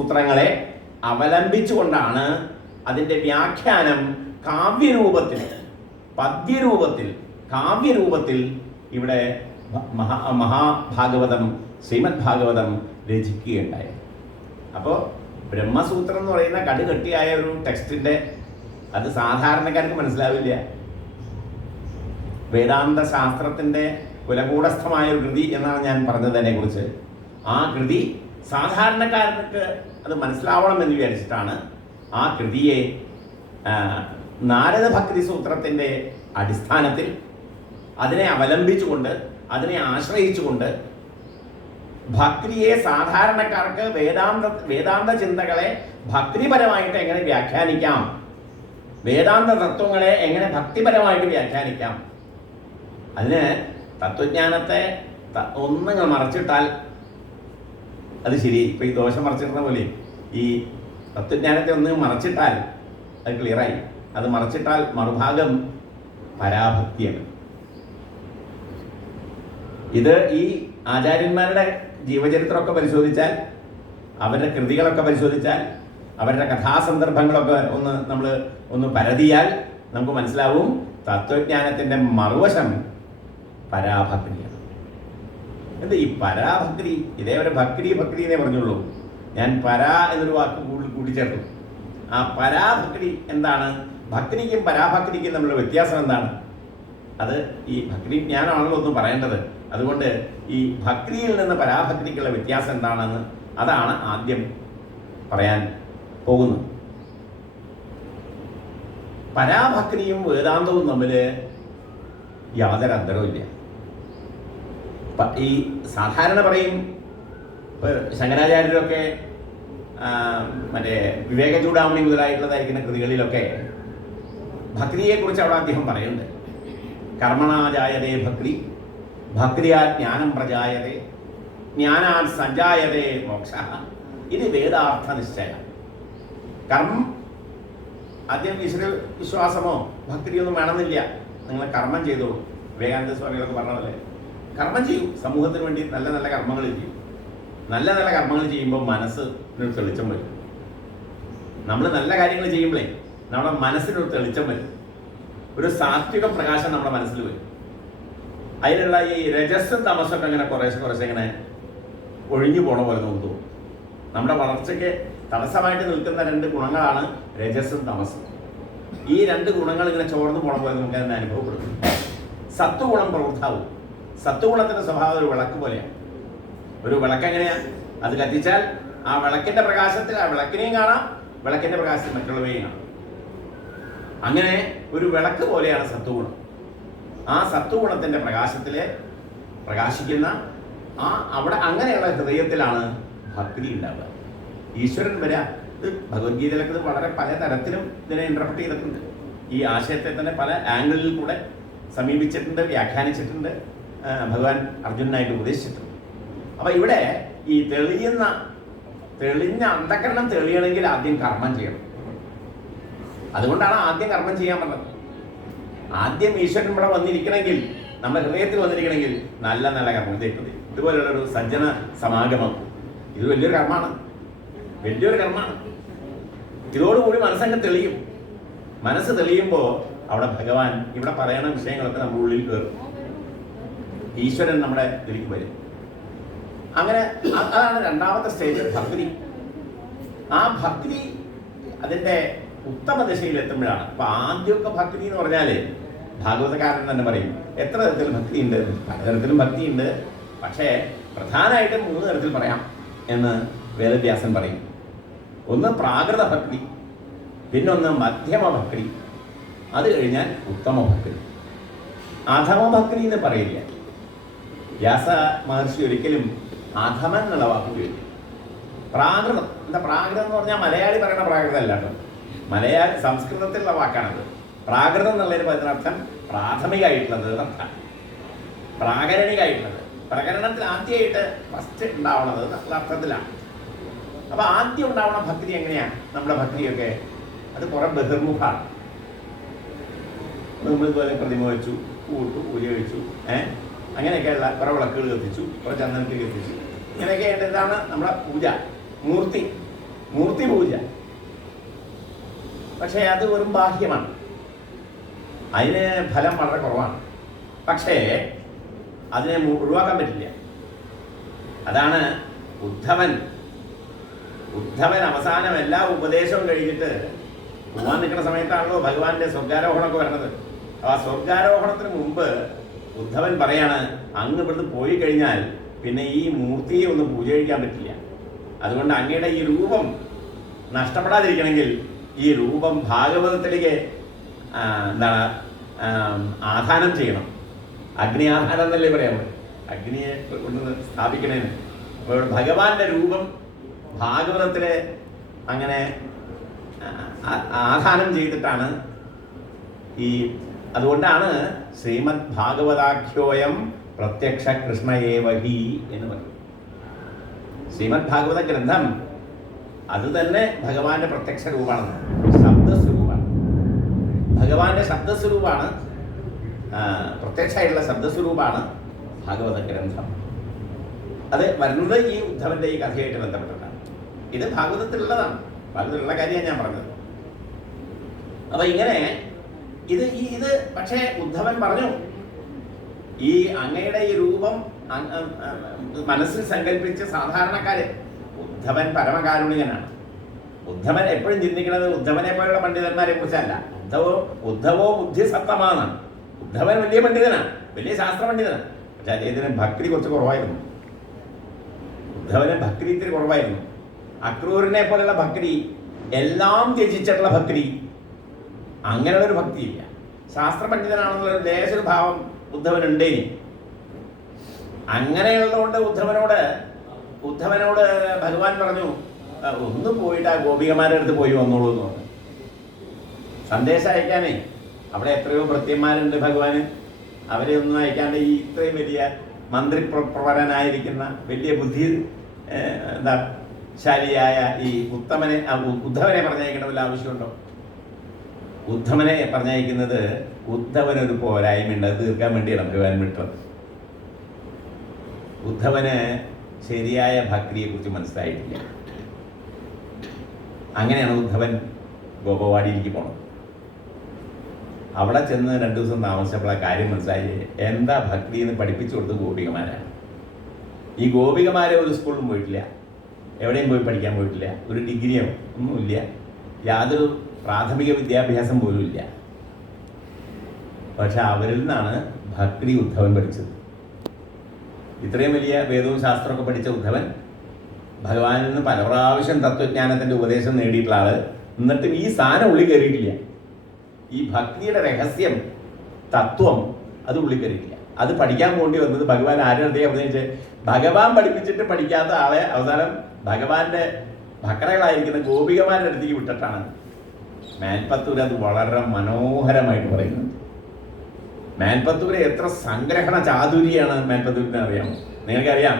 സൂത്രങ്ങളെ അവലംബിച്ചുകൊണ്ടാണ് അതിൻ്റെ വ്യാഖ്യാനം കാവ്യരൂപത്തിൽ, പദ്യരൂപത്തിൽ, കാവ്യരൂപത്തിൽ ഇവിടെ മഹാഭാഗവതം, ശ്രീമദ് ഭാഗവതം രചിക്കുകയുണ്ടായി. അപ്പോൾ ബ്രഹ്മസൂത്രം എന്ന് പറയുന്ന കടുകട്ടിയായ ഒരു ടെക്സ്റ്റിൻ്റെ അത് സാധാരണക്കാർക്ക് മനസ്സിലാവില്ല. വേദാന്ത ശാസ്ത്രത്തിൻ്റെ കുലകൂടസ്ഥമായ ഒരു കൃതി എന്നാണ് ഞാൻ പറഞ്ഞതിനെ കുറിച്ച്. ആ കൃതി സാധാരണക്കാർക്ക് അത് മനസ്സിലാവണമെന്ന് വിചാരിച്ചിട്ടാണ് ആ കൃതിയെ നാരദ ഭക്തി സൂത്രത്തിൻ്റെ അടിസ്ഥാനത്തിൽ അതിനെ അവലംബിച്ചുകൊണ്ട്, അതിനെ ആശ്രയിച്ചുകൊണ്ട് ഭക്തിയെ സാധാരണക്കാർക്ക് വേദാന്ത ചിന്തകളെ ഭക്തിപരമായിട്ട് എങ്ങനെ വ്യാഖ്യാനിക്കാം, വേദാന്ത തത്വങ്ങളെ എങ്ങനെ ഭക്തിപരമായിട്ട് വ്യാഖ്യാനിക്കാം. അതിന് തത്വജ്ഞാനത്തെ ഒന്നങ്ങൾ മറച്ചിട്ടാൽ അത് ശരി. ഇപ്പം ഈ ദോഷം മറച്ചിടുന്ന പോലെ ഈ തത്വജ്ഞാനത്തെ ഒന്ന് മറച്ചിട്ടാൽ അത് ക്ലിയറായി. അത് മറച്ചിട്ടാൽ മറുഭാഗം പരാഭക്തിയാണ്. ഇത് ഈ ആചാര്യന്മാരുടെ ജീവചരിത്രമൊക്കെ പരിശോധിച്ചാൽ, അവരുടെ കൃതികളൊക്കെ പരിശോധിച്ചാൽ, അവരുടെ കഥാസന്ദർഭങ്ങളൊക്കെ ഒന്ന് പരതിയാൽ നമുക്ക് മനസ്സിലാവും തത്വജ്ഞാനത്തിൻ്റെ മറുവശം പരാഭക്തിയാണ്. എന്ത് ഈ പരാഭക്തി? ഇതേവരെ ഭക്തി എന്നേ പറഞ്ഞുള്ളൂ. ഞാൻ പരാ എന്നൊരു വാക്ക് കൂട്ടിച്ചേർത്തു. ആ പരാഭക്തി എന്താണ്? ഭക്തിക്കും പരാഭക്തിക്കും തമ്മിലുള്ള വ്യത്യാസം എന്താണ്? അത് ഈ ഭക്തി ഞാനാണല്ലോ ഒന്നും പറയേണ്ടത്. അതുകൊണ്ട് ഈ ഭക്തിയിൽ നിന്ന് പരാഭക്തിക്കുള്ള വ്യത്യാസം എന്താണെന്ന് അതാണ് ആദ്യം പറയാൻ പോകുന്നത്. പരാഭക്തിയും വേദാന്തവും തമ്മിൽ യാതൊരു അന്തരവുമില്ല. ഈ സാധാരണ പറയും, ഇപ്പോൾ ശങ്കരാചാര്യരൊക്കെ മറ്റേ വിവേക ചൂടാമണി മുതലായിട്ടുള്ളതായിരിക്കുന്ന കൃതികളിലൊക്കെ ഭക്തിയെക്കുറിച്ച് അവിടെ അദ്ദേഹം പറയുന്നുണ്ട്. കർമ്മണാജായതേ ഭക്തി, ഭക്തിയാ ജ്ഞാനം പ്രജായതേ, ജ്ഞാനാൽ സഞ്ജായതേ മോക്ഷ. ഇത് വേദാർത്ഥ നിശ്ചയ. കർമ്മം ആദ്യം ഈശ്വര വിശ്വാസമോ ഭക്തിയൊന്നും വേണമെന്നില്ല. നിങ്ങൾ കർമ്മം ചെയ്തോളൂ. വിവേകാനന്ദ സ്വാമികളൊക്കെ പറഞ്ഞ പോലെ കർമ്മം ചെയ്യും. സമൂഹത്തിന് വേണ്ടി നല്ല നല്ല കർമ്മങ്ങൾ ചെയ്യും. നല്ല നല്ല കർമ്മങ്ങൾ ചെയ്യുമ്പോൾ മനസ്സിനൊരു തെളിച്ചം വരും. നമ്മൾ നല്ല കാര്യങ്ങൾ ചെയ്യുമ്പോഴേ നമ്മുടെ മനസ്സിനൊരു തെളിച്ചം വരും. ഒരു സാത്വിക പ്രകാശം നമ്മുടെ മനസ്സിൽ വരും. അതിലുള്ള ഈ രജസ്സും തമസൊക്കെ ഇങ്ങനെ കുറേശ്ശെ ഇങ്ങനെ ഒഴിഞ്ഞു പോണ പോലെ തോന്നുന്നു. നമ്മുടെ വളർച്ചയ്ക്ക് തടസ്സമായിട്ട് നിൽക്കുന്ന രണ്ട് ഗുണങ്ങളാണ് രജസ്സും തമസും. ഈ രണ്ട് ഗുണങ്ങൾ ഇങ്ങനെ ചോർന്നു പോണ പോലെ നമുക്ക് അതിനെ അനുഭവപ്പെടും. സത്വഗുണം പ്രവൃത്താവും. സത്വഗുണത്തിൻ്റെ സ്വഭാവം ഒരു വിളക്ക് പോലെയാണ്. ഒരു വിളക്ക് എങ്ങനെയാണ്? അത് കത്തിച്ചാൽ ആ വിളക്കിൻ്റെ പ്രകാശത്തിൽ ആ വിളക്കിനെയും കാണാം, വിളക്കിൻ്റെ പ്രകാശത്തിൽ മറ്റുള്ളവയെയും കാണാം. അങ്ങനെ ഒരു വിളക്ക് പോലെയാണ് സത്വഗുണം. ആ സത്വഗുണത്തിൻ്റെ പ്രകാശത്തിൽ പ്രകാശിക്കുന്ന അവിടെ അങ്ങനെയുള്ള ഹൃദയത്തിലാണ് ഭക്തി ഉണ്ടാവുക. ഈശ്വരൻ വരിക. ഇത് ഭഗവത്ഗീതയിലൊക്കെ ഇത് വളരെ പല തരത്തിലും ഇതിനെ ഇൻ്റർപ്രറ്റ് ചെയ്തിട്ടുണ്ട്. ഈ ആശയത്തെ തന്നെ പല ആംഗിളിൽ കൂടെ സമീപിച്ചിട്ടുണ്ട്, വ്യാഖ്യാനിച്ചിട്ടുണ്ട്, ഭഗവാൻ അർജുനനായിട്ട് ഉപദേശിച്ചിട്ടുണ്ട്. അപ്പോൾ ഇവിടെ ഈ തെളിഞ്ഞ അന്ധകരണം തെളിയണമെങ്കിൽ ആദ്യം കർമ്മം ചെയ്യണം. അതുകൊണ്ടാണ് ആദ്യം കർമ്മം ചെയ്യാൻ പറഞ്ഞത്. ആദ്യം ഈശ്വരൻ ഇവിടെ വന്നിരിക്കണമെങ്കിൽ, നമ്മുടെ ഹൃദയത്തിൽ വന്നിരിക്കണമെങ്കിൽ നല്ല നല്ല കർമ്മം ചെയ്തത്. ഇതുപോലുള്ളൊരു സജ്ജന സമാഗമം ഇത് വലിയൊരു കർമ്മമാണ്, വലിയൊരു കർമ്മമാണ്. ഇതോടുകൂടി മനസ്സങ്ങ് തെളിയും. മനസ്സ് തെളിയുമ്പോൾ അവിടെ ഭഗവാൻ ഇവിടെ പറയുന്ന വിഷയങ്ങളൊക്കെ നമ്മുടെ ഉള്ളിൽ കയറും. ഈശ്വരൻ നമ്മുടെ ഇതിലേക്ക് വരും. അങ്ങനെ അതാണ് രണ്ടാമത്തെ സ്റ്റേജ്, ഭക്തി. ആ ഭക്തി അതിൻ്റെ ഉത്തമ ദശയിലെത്തുമ്പോഴാണ്. അപ്പോൾ ആദ്യമൊക്കെ ഭക്തി എന്ന് പറഞ്ഞാൽ ഭാഗവതകാരൻ തന്നെ പറയും എത്ര തരത്തിൽ ഭക്തിയുണ്ട്, പലതരത്തിലും ഭക്തിയുണ്ട്. പക്ഷേ പ്രധാനമായിട്ടും 3 തരത്തിൽ പറയാം എന്ന് വേദവ്യാസൻ പറയും. ഒന്ന് പ്രാകൃത ഭക്തി, പിന്നൊന്ന് മധ്യമ ഭക്തി, അത് കഴിഞ്ഞാൽ ഉത്തമ ഭക്തി. അധമ ഭക്തി എന്ന് പറയില്ല. വ്യാസ മഹർഷി ഒരിക്കലും അധമൻ എന്നുള്ള വാക്ക് ഉപയോഗിക്കും. പ്രാകൃതം എന്താ? പ്രാകൃതം എന്ന് പറഞ്ഞാൽ മലയാളി പറയുന്ന പ്രാകൃതം അല്ല കേട്ടോ. സംസ്കൃതത്തിലുള്ള വാക്കാണത്. പ്രാകൃതം എന്നുള്ളതിന് അതിനർത്ഥം പ്രാഥമികമായിട്ടുള്ളത് അർത്ഥം, പ്രാകരണികമായിട്ടുള്ളത്, പ്രകരണത്തിൽ ആദ്യമായിട്ട് ഫസ്റ്റ് ഉണ്ടാവണത് എന്നുള്ള അർത്ഥത്തിലാണ്. അപ്പോൾ ആദ്യം ഉണ്ടാവണ ഭക്തി എങ്ങനെയാണ്? നമ്മുടെ ഭക്തിയൊക്കെ അത് കുറെ ബഹിർമുഖാണ്. നമ്മളിതുപോലെ പ്രതിമ വെച്ചു, കൂട്ടു, പൂജ കഴിച്ചു, അങ്ങനെയൊക്കെയുള്ള കുറേ വിളക്കുകൾ കത്തിച്ചു, കുറേ ചന്ദനത്തിൽ കത്തിച്ചു, ഇങ്ങനെയൊക്കെ ആയിട്ട് ഇതാണ് നമ്മുടെ പൂജ. മൂർത്തി മൂർത്തി പൂജ. പക്ഷേ അത് വെറും ബാഹ്യമാണ്, അതിന് ഫലം വളരെ കുറവാണ്. പക്ഷേ അതിനെ ഒഴിവാക്കാൻ പറ്റില്ല. അതാണ് ഉദ്ധവൻ അവസാനം എല്ലാ ഉപദേശവും കഴിഞ്ഞിട്ട് പോവാൻ നിൽക്കുന്ന സമയത്താണല്ലോ ഭഗവാന്റെ സ്വർഗാരോഹണമൊക്കെ വരണത്. ആ സ്വർഗാരോഹണത്തിന് മുമ്പ് ഉദ്ധവൻ പറയാണ്, അങ്ങ് ഇവിടുന്ന് പോയി കഴിഞ്ഞാൽ പിന്നെ ഈ മൂർത്തിയെ ഒന്ന് പൂജ കഴിക്കാൻ പറ്റില്ല. അതുകൊണ്ട് അങ്ങയുടെ ഈ രൂപം നഷ്ടപ്പെടാതിരിക്കണമെങ്കിൽ ഈ രൂപം ഭാഗവതത്തിലേക്ക് എന്താണ് ആധാനം ചെയ്യണം. അഗ്നി ആധാനം എന്നല്ലേ പറയാം, അഗ്നിയെ കൊണ്ട് സ്ഥാപിക്കണേന്. അപ്പോൾ ഭഗവാന്റെ രൂപം ഭാഗവതത്തിലെ അങ്ങനെ ആധാനം ചെയ്തിട്ടാണ് അതുകൊണ്ടാണ് ശ്രീമദ് ഭാഗവതാഖ്യോയം പ്രത്യക്ഷ കൃഷ്ണയേവഹി എന്ന് പറയും. ശ്രീമദ് ഭാഗവത ഗ്രന്ഥം അത് തന്നെ ഭഗവാന്റെ പ്രത്യക്ഷ രൂപമാണ്, ശബ്ദസ്വരൂപമാണ്. ഭഗവാന്റെ ശബ്ദസ്വരൂപമാണ്, പ്രത്യക്ഷമായിട്ടുള്ള ശബ്ദസ്വരൂപമാണ് ഭാഗവത ഗ്രന്ഥം. അത് വരുന്നത് ഈ ഉദ്ധവന്റെ ഈ കഥയായിട്ട് ബന്ധപ്പെട്ടിട്ടാണ്. ഇത് ഭാഗവതത്തിലുള്ളതാണ്, ഭാഗവതത്തിലുള്ള കാര്യമാണ് ഞാൻ പറഞ്ഞത്. അപ്പൊ ഇങ്ങനെ ഇത് പക്ഷേ ഉദ്ധവൻ പറഞ്ഞു, ഈ അങ്ങയുടെ ഈ രൂപം മനസ്സിൽ സങ്കല്പിച്ച് സാധാരണക്കാര്, ഉദ്ധവൻ പരമകാരുണികനാണ്. ഉദ്ധവൻ എപ്പോഴും ചിന്തിക്കുന്നത് ഉദ്ധവനെ പോലുള്ള പണ്ഡിതന്മാരെ കുറിച്ചല്ല. ഉദ്ധവോ ബുദ്ധിസത്തമാണ്. ഉദ്ധവൻ വലിയ പണ്ഡിതനാണ്, വലിയ ശാസ്ത്ര പണ്ഡിതനാണ്. പക്ഷെ അദ്ദേഹത്തിന് ഭക്തി കുറച്ച് കുറവായിരുന്നു. ഉദ്ധവന് ഭക്തി ഇത്തിരി കുറവായിരുന്നു. അക്രൂരിനെ പോലുള്ള ഭക്തി, എല്ലാം ത്യജിച്ചിട്ടുള്ള ഭക്തി, അങ്ങനെയുള്ളൊരു ഭക്തിയില്ല. ശാസ്ത്ര പണ്ഡിതനാണെന്നുള്ള ദേശൊരു ഭാവം ഉദ്ധവനുണ്ടേനി. അങ്ങനെയുള്ളതുകൊണ്ട് ഉദ്ധവനോട് ഭഗവാൻ പറഞ്ഞു, ഒന്ന് പോയിട്ട് ആ ഗോപികമാരുടെ അടുത്ത് പോയി വന്നോളൂ എന്ന് പറഞ്ഞു. സന്ദേശം അയക്കാനേ അവിടെ എത്രയോ ഭൃത്യന്മാരുണ്ട് ഭഗവാന്. അവരെ ഒന്നും അയക്കാണ്ട് ഈ ഇത്രയും വലിയ മന്ത്രിപ്രവരനായിരിക്കുന്ന വലിയ ബുദ്ധി ശാലിയായ ഈ ഉദ്ധവനെ പറഞ്ഞയക്കേണ്ട വല്ല ആവശ്യമുണ്ടോ? ഉദ്ധവനെ പറഞ്ഞയക്കുന്നത് ഉദ്ധവനൊരു പോരായ്മയുണ്ട്, അത് തീർക്കാൻ വേണ്ടിയാണ് ഭഗവാൻ വിട്ടത്. ഉദ്ധവന് ശരിയായ ഭക്തിയെക്കുറിച്ച് മനസ്സിലായിട്ടില്ല. അങ്ങനെയാണ് ഉദ്ധവൻ ഗോപവാടിയിലേക്ക് പോണത്. അവിടെ ചെന്ന് 2 ദിവസം താമസിച്ചപ്പോൾ ആ കാര്യം മനസ്സിലായി. എന്താ ഭക്തി എന്ന് പഠിപ്പിച്ചു കൊടുത്തത് ഗോപികമാരാണ്. ഈ ഗോപികമാരെ ഒരു സ്കൂളിലും പോയിട്ടില്ല, എവിടെയും പോയി പഠിക്കാൻ പോയിട്ടില്ല, ഒരു ഡിഗ്രിയോ ഒന്നുമില്ല, യാതൊരു പ്രാഥമിക വിദ്യാഭ്യാസം പോലും ഇല്ല. പക്ഷെ അവരിൽ നിന്നാണ് ഭക്തി ഉദ്ധവൻ പഠിച്ചത്. ഇത്രയും വലിയ വേദവും ശാസ്ത്രമൊക്കെ പഠിച്ച ഉദ്ധവൻ ഭഗവാനിൽ നിന്ന് പല പ്രാവശ്യം തത്വജ്ഞാനത്തിൻ്റെ ഉപദേശം നേടിയിട്ടുള്ള ആള്, എന്നിട്ടും ഈ സാധനം ഉള്ളിൽ കയറിയിട്ടില്ല. ഈ ഭക്തിയുടെ രഹസ്യം, തത്വം അത് ഉള്ളിൽ കയറിയിട്ടില്ല. അത് പഠിക്കാൻ പോണ്ടി വന്നത് ഭഗവാൻ ആരുടെ അടുത്തേക്ക് അവതരിച്ച്, ഭഗവാൻ പഠിപ്പിച്ചിട്ട് പഠിക്കാത്ത ആളെ അവസാനം ഭഗവാന്റെ ഭക്തകളായിരിക്കുന്ന ഗോപികമാരുടെ അടുത്തേക്ക് വിട്ടിട്ടാണ്. മേൽപ്പത്തൂർ അത് വളരെ മനോഹരമായിട്ട് പറയുന്നത്. മേൽപ്പത്തൂര് എത്ര സംഗ്രഹണ ചാതുരിയാണ് മേൽപ്പത്തൂരിനെ അറിയാമോ? നിങ്ങൾക്കറിയാം,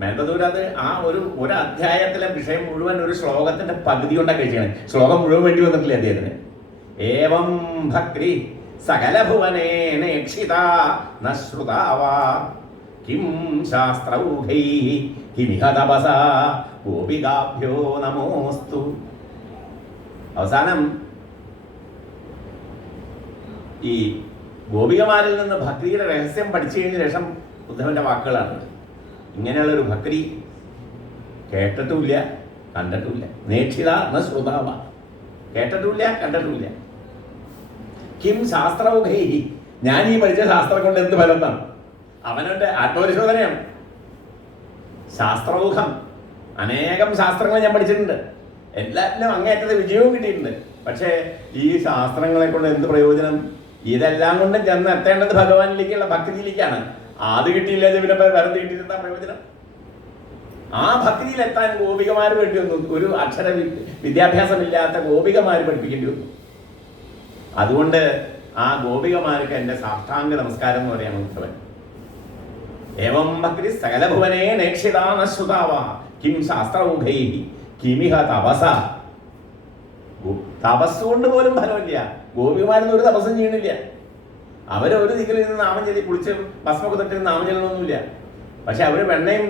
മേൽപ്പത്തൂർ അത് ആ ഒരു അധ്യായത്തിലെ വിഷയം മുഴുവൻ ഒരു ശ്ലോകത്തിന്റെ പകുതി കൊണ്ടാണ് കഴിച്ചാണ്. ശ്ലോകം മുഴുവൻ വേണ്ടി വന്നിട്ടില്ല അദ്ദേഹത്തിന്. ഏവം ഭക്തി സകലഭുവനേനേക്ഷിതാ നശ്രുതാവാ കിം ശാസ്ത്രൗഘൈഃ കിമിഹ തപസാ ഗോപികാഭ്യോ നമോസ്തു. അവസാനം ഈ ഗോപികമാരിൽ നിന്ന് ഭക്തിയുടെ രഹസ്യം പഠിച്ചു കഴിഞ്ഞ ശേഷം ഉദ്ധവന്റെ വാക്കുകളാണ്. ഇങ്ങനെയുള്ളൊരു ഭക്തി കേട്ടിട്ടുമില്ല, കണ്ടിട്ടുമില്ല. നേക്ഷിത ന ശ്രുതാവ, കേട്ടിട്ടുമില്ല, കണ്ടിട്ടുമില്ല. കിം ശാസ്ത്രൗഘൈഃ, ഞാൻ ഈ പഠിച്ച ശാസ്ത്രം കൊണ്ട് എന്ത് ഫലം എന്നാണ് അവനുണ്ട്. ആത്മപരിശോധനയാണ്. ശാസ്ത്രൗഘം, അനേകം ശാസ്ത്രങ്ങൾ ഞാൻ പഠിച്ചിട്ടുണ്ട്, എല്ലാറ്റിലും അങ്ങേറ്റത്തെ വിജയവും കിട്ടിയിട്ടുണ്ട്. പക്ഷേ ഈ ശാസ്ത്രങ്ങളെ കൊണ്ട് എന്ത് പ്രയോജനം? ഇതെല്ലാം കൊണ്ടും ചെന്ന് എത്തേണ്ടത് ഭഗവാനിലേക്കുള്ള ഭക്തിയിലേക്കാണ്. അത് കിട്ടിയില്ല, പിന്നെ വെറുതെ കിട്ടിയിരുന്ന പ്രയോജനം. ആ ഭക്തിയിലെത്താൻ ഗോപികമാർ വേണ്ടി വന്നു. ഒരു അക്ഷര വിദ്യാഭ്യാസമില്ലാത്ത ഗോപികമാർ പഠിപ്പിക്കേണ്ടി വന്നു. അതുകൊണ്ട് ആ ഗോപികമാർക്ക് എൻ്റെ സാഷ്ടാംഗ നമസ്കാരം എന്ന് പറയാൻ ഉദ്ധവൻ. ഏവം ഭക്തി സകലഭുവനേ നേക്ഷിതാ നശ്രുതാവാ കിം ശാസ്ത്രൗഘൈഃ കിമിഹ തപസ. തപസ്സുകൊണ്ട് പോലും ഫലമില്ല. ഗോപികമാരൊന്നും ഒരു തപസ്സും ചെയ്യണില്ല. അവരൊരു ദിക്കിൽ നിന്ന് നാമം ചെല്ലി കുളിച്ച് ഭസ്മൊക്കെ തൊട്ട് നാമം ചെല്ലണമൊന്നുമില്ല. പക്ഷെ അവർ വെണ്ണയും